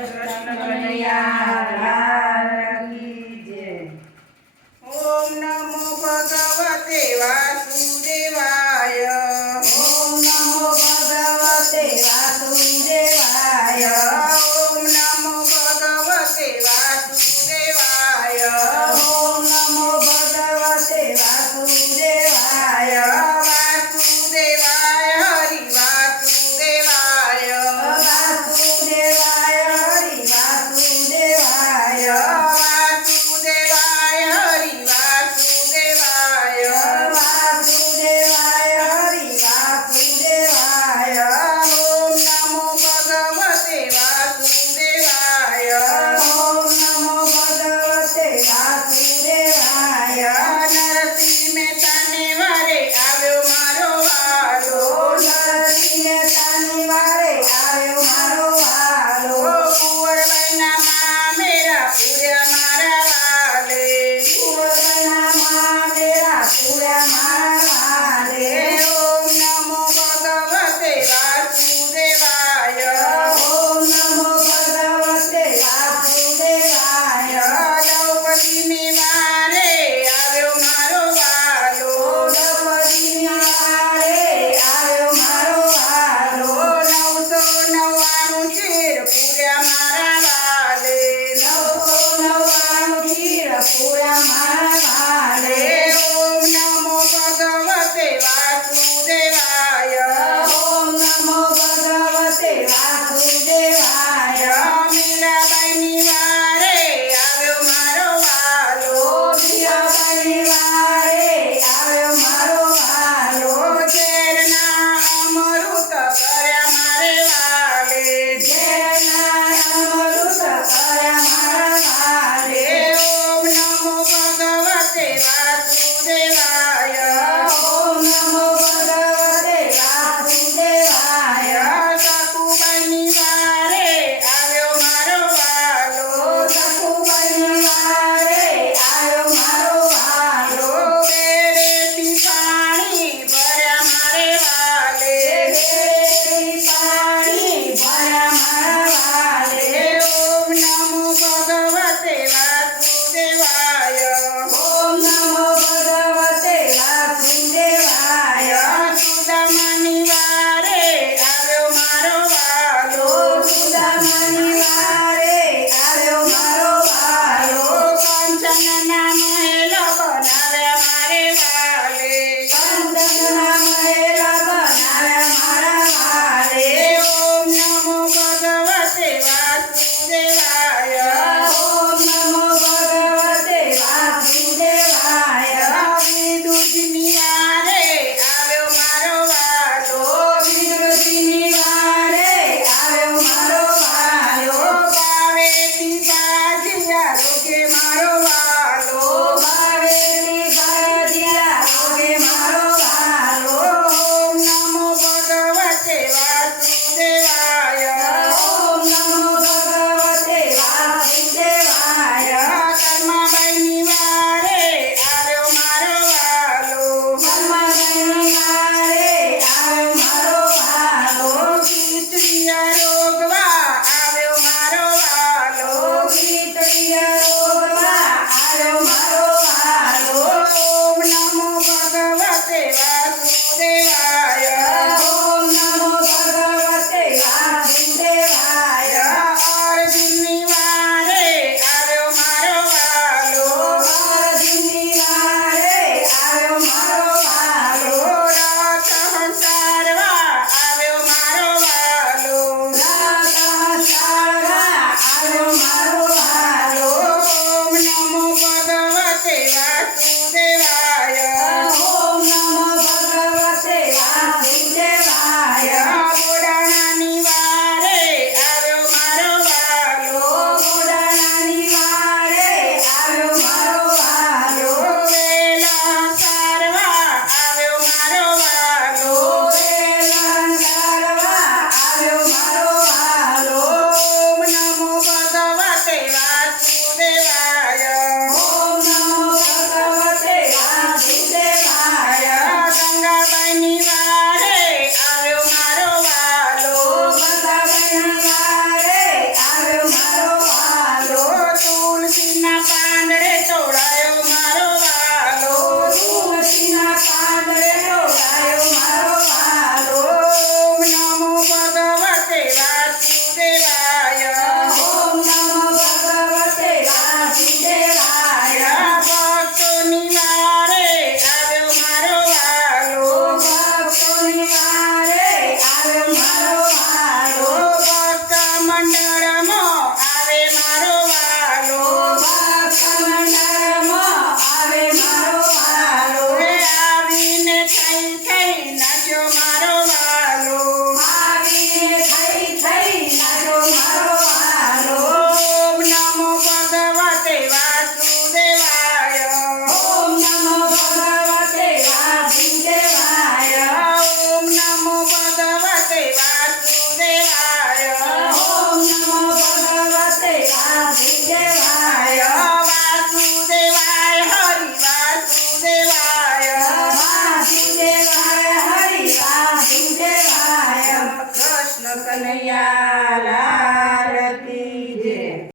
કૃષ્ણ કનૈયા લાલ કી જય। ઓમ નમો ભગવતે વાસુદેવાય। ઓમ નમો ભગવતે વાસુદેવાય। ઓમ નમો ભગવતે વાસુદેવાય। ઓમ નમો ભગવતે વાસુદેવાય। વાસુદેવાય હરિ વાસુદેવાય। વાસુદેવાય હરિ વાસુદેવાય। વાસુદેવાય હરિ વાસુદેવાય। વાસુદેવાય હરિ વાસુદેવાય। ઓમ નમો ભગવતે વાસુદેવાય। ઓમ નમો ભગવતે વાસુદેવાય। નરસિંહ મહેતાને વારે આવ્યો મારો વાલો। નરસિંહ મહેતાની વારે આવ્યો મારો વાલો। કુંવરબાઈના મામેરા પૂર્યા મારા વાલે। કુંવરબાઈના મેરા પૂર્યા મારા વાલે। ઓમ નમો ભગવતે વાસુદેવાય। ઓમ નમો ભગવતે વાસુદેવાય। દ્રૌપદીને વારે આવ્યો મારો વાલો। દ્રૌપદીની વારે આવ્યો મારો વાલો। 999 ચેર પૂર્યા મારા વાલે। 999 ચીર પૂર્યા મારા વાલે। ઓમ નમો ભગવતે વાસુદેવાય। ઓમ નમો ભગવતે વાસુદેવાય। મીરાબાઈની વારે આવ્યો મારો વાલો। મીરાબાઈની વારે આવ્યો મારો વાલો। ઝેરના અમૃત કર્યા મારે વાલે। ઝેરના અમૃત કર્યા કૃષ્ણ કનૈયા લાલ